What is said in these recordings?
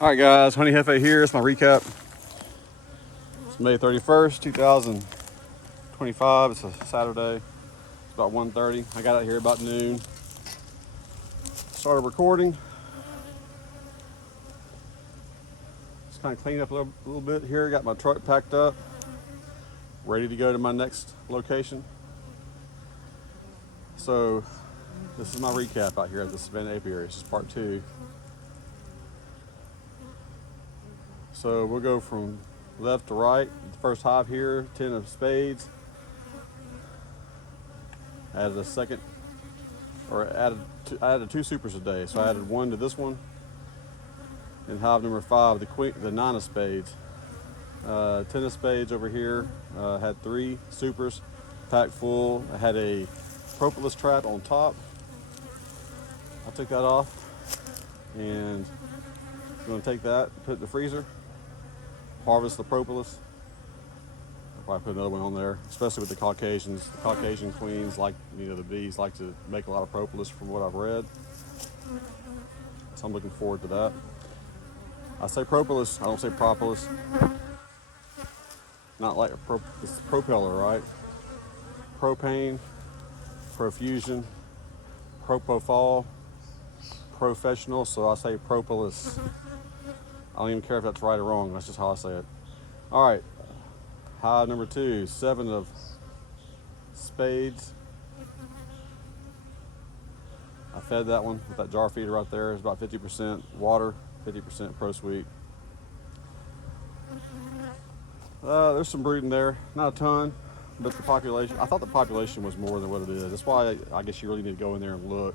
All right, guys, Jefe here. It's my recap. It's May 31st, 2025. It's a Saturday. It's about 1:30. I got out here about noon. Started recording. Just kind of cleaned up a little bit here. Got my truck packed up, ready to go to my next location. So this is my recap out here at the SAVANNA APIARY. This is part 2. So we'll go from left to right. The first hive here, 10 of spades. Added a second, or I added 2 supers a day. So I added 1 to this one. And hive number 5, the 9 of spades. 10 of spades over here. Had 3 supers, packed full. I had a propolis trap on top. I took that off, and I'm going to take that, put it in the freezer, harvest the propolis. I'll probably put another one on there, especially with the Caucasians. The Caucasian queens like, the bees like to make a lot of propolis from what I've read. So I'm looking forward to that. I say propolis, I don't say propolis. Not like it's propeller, right? Propane, profusion, propofol, professional, so I say propolis. I don't even care if that's right or wrong, that's just how I say it. All right, hive number 2, 7 of spades. I fed that one with that jar feeder right there. It's about 50% water, 50% pro sweet. There's some brood in there, not a ton, but the population, I thought the population was more than what it is. That's why I guess you really need to go in there and look,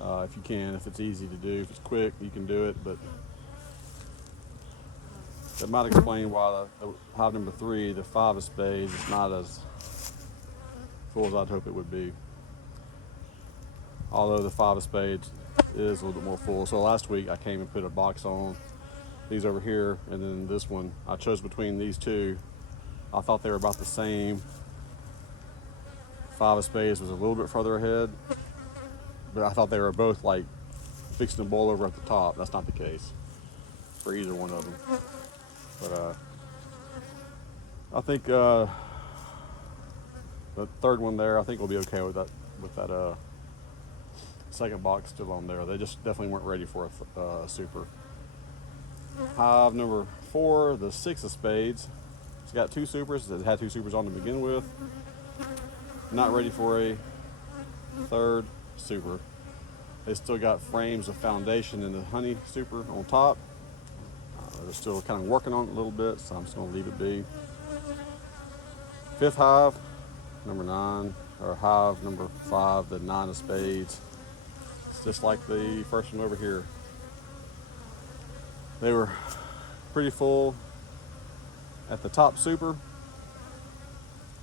if you can, if it's easy to do. If it's quick, you can do it, but that might explain why the hive number 3, the 5 of spades, is not as full as I'd hope it would be. Although the 5 of spades is a little bit more full. So last week I came and put a box on these over here, and then this one. I chose between these 2. I thought they were about the same. 5 of spades was a little bit further ahead, but I thought they were both like fixing to boil over at the top. That's not the case for either one of them. But I think the third one there, I think we'll be okay with that. Second box still on there. They just definitely weren't ready for a super. Hive number 4, the 6 of spades. It's got 2 supers. It had 2 supers on to begin with. Not ready for a third super. They still got frames of foundation in the honey super on top. They're still kind of working on it a little bit, so I'm just going to leave it be. 5th hive, number 9, or hive number 5, the 9 of spades. It's just like the first one over here. They were pretty full at the top super.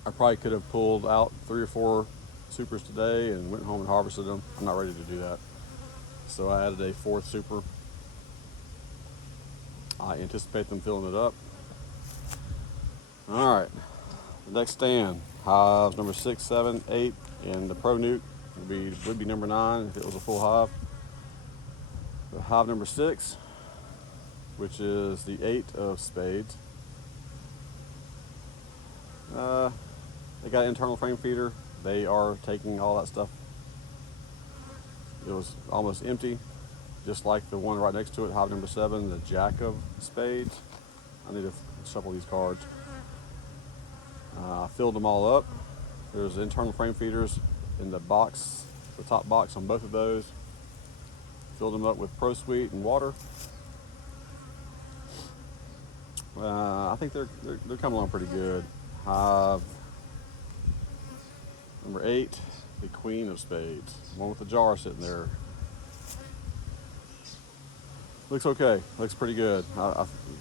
I probably could have pulled out 3 or 4 supers today and went home and harvested them. I'm not ready to do that. So I added a 4th super. I anticipate them filling it up. All right, the next stand, hives number 6, 7, 8, and the pro nuke would be number 9 if it was a full hive. The hive number 6, which is the 8 of spades. They got an internal frame feeder. They are taking all that stuff. It was almost empty, just like the one right next to it, hive number 7, the jack of spades. I need to shuffle these cards. I filled them all up. There's internal frame feeders in the box, the top box on both of those. Filled them up with Pro Sweet and water. I think they're coming along pretty good. Hive number 8, the queen of spades, one with the jar sitting there. Looks okay. Looks pretty good.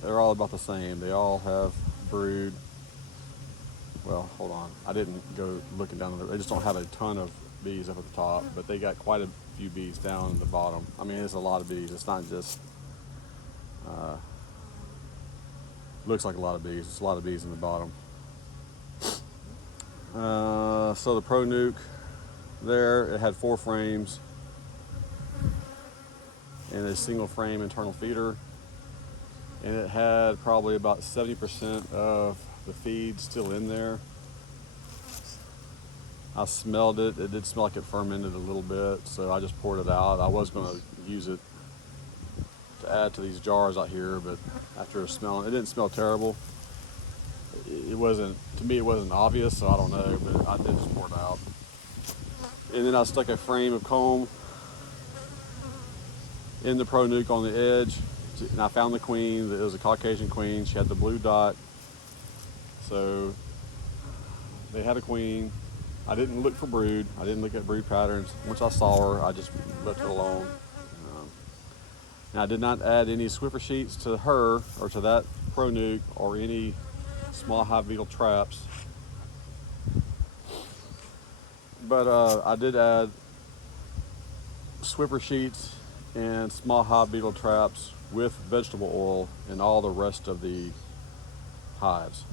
They're all about the same. They all have brood. Well, hold on. I didn't go looking down there. They just don't have a ton of bees up at the top, but they got quite a few bees down in the bottom. I mean, it's a lot of bees. It's not just looks like a lot of bees. It's a lot of bees in the bottom. So the Pro Nuke there, it had 4 frames, and and a single frame internal feeder. And it had probably about 70% of the feed still in there. I smelled it. It did smell like it fermented a little bit, so I just poured it out. I was going to use it to add to these jars out here, but after smelling, it didn't smell terrible. It wasn't, to me, it wasn't obvious, so I don't know, but I did just pour it out. And then I stuck a frame of comb in the Pro Nuke on the edge, and I found the queen. It was a Caucasian queen. She had the blue dot. So they had a queen. I didn't look for brood. I didn't look at brood patterns. Once I saw her, I just left it alone. And I did not add any Swiffer sheets to her or to that Pro Nuke or any small hive beetle traps. But I did add Swiffer sheets and small hive beetle traps with vegetable oil in all the rest of the hives.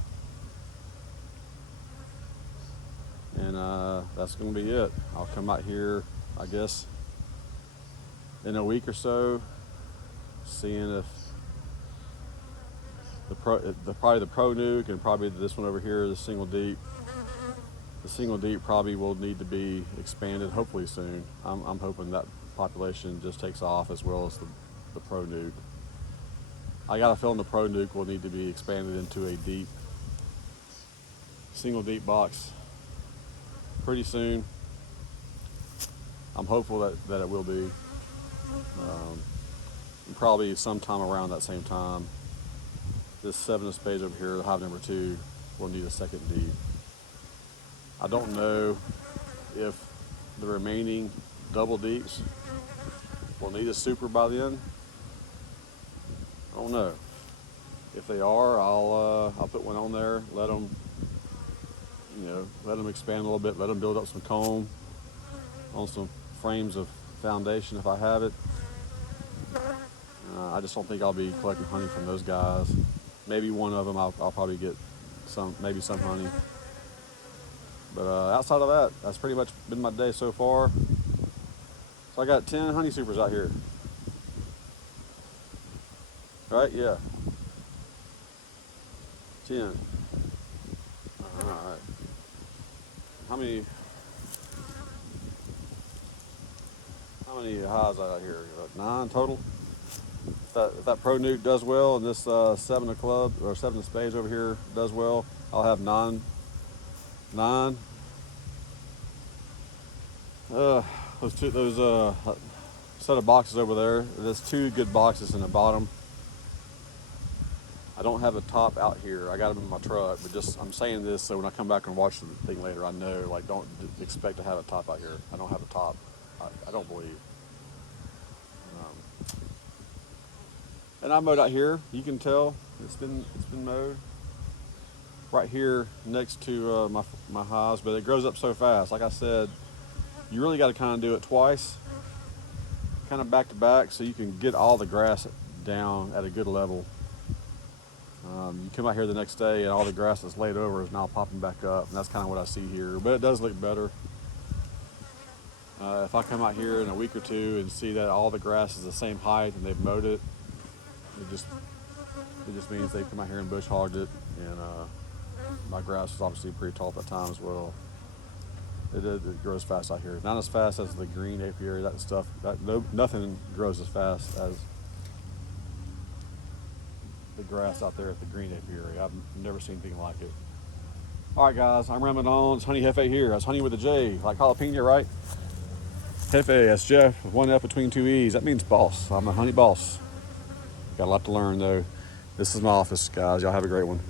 And that's going to be it. I'll come out here, I guess, in a week or so, seeing if probably the Pro Nuke and probably this one over here, the single deep. The single deep probably will need to be expanded hopefully soon. I'm hoping that population just takes off as well as the Pro Nuke. I got a feeling the Pro Nuke will need to be expanded into a deep, single deep box pretty soon. I'm hopeful that it will be. Probably sometime around that same time. This 7 of spades over here, hive number 2, will need a second deep. I don't know if the remaining double deeps will need a super by then. I don't know. If they are, I'll put one on there. Let them expand a little bit. Let them build up some comb on some frames of foundation if I have it. I just don't think I'll be collecting honey from those guys. Maybe one of them I'll probably get maybe some honey. But outside of that, that's pretty much been my day so far. So I got 10 honey supers out here. Right? Yeah. 10. All right. How many hives out here? Like 9 total? If that Pro Nuke does well and this 7 of club or 7 of spades over here does well, I'll have 9. Those set of boxes over there. There's 2 good boxes in the bottom. I don't have a top out here. I got them in my truck, but I'm saying this so when I come back and watch the thing later, I know, like, don't expect to have a top out here. I don't have a top. I don't believe. And I mowed out here. You can tell it's been mowed. Right here next to my hives, but it grows up so fast. Like I said, you really got to kind of do it twice, kind of back to back, so you can get all the grass down at a good level. You come out here the next day and all the grass that's laid over is now popping back up, and that's kind of what I see here, but it does look better. If I come out here in a week or two and see that all the grass is the same height and they've mowed it, it just means they come out here and bush hogged it, and my grass is obviously pretty tall at that time as well. It grows fast out here. Not as fast as the green apiary, that stuff. Nothing grows as fast as the grass out there at the green apiary. I've never seen anything like it. All right, guys, I'm rambling on. It's Honey Jefe here. That's honey with a J, like jalapeno, right? Jefe, that's Jeff with 1 F between 2 E's. That means boss. I'm a honey boss. Got a lot to learn, though. This is my office, guys. Y'all have a great one.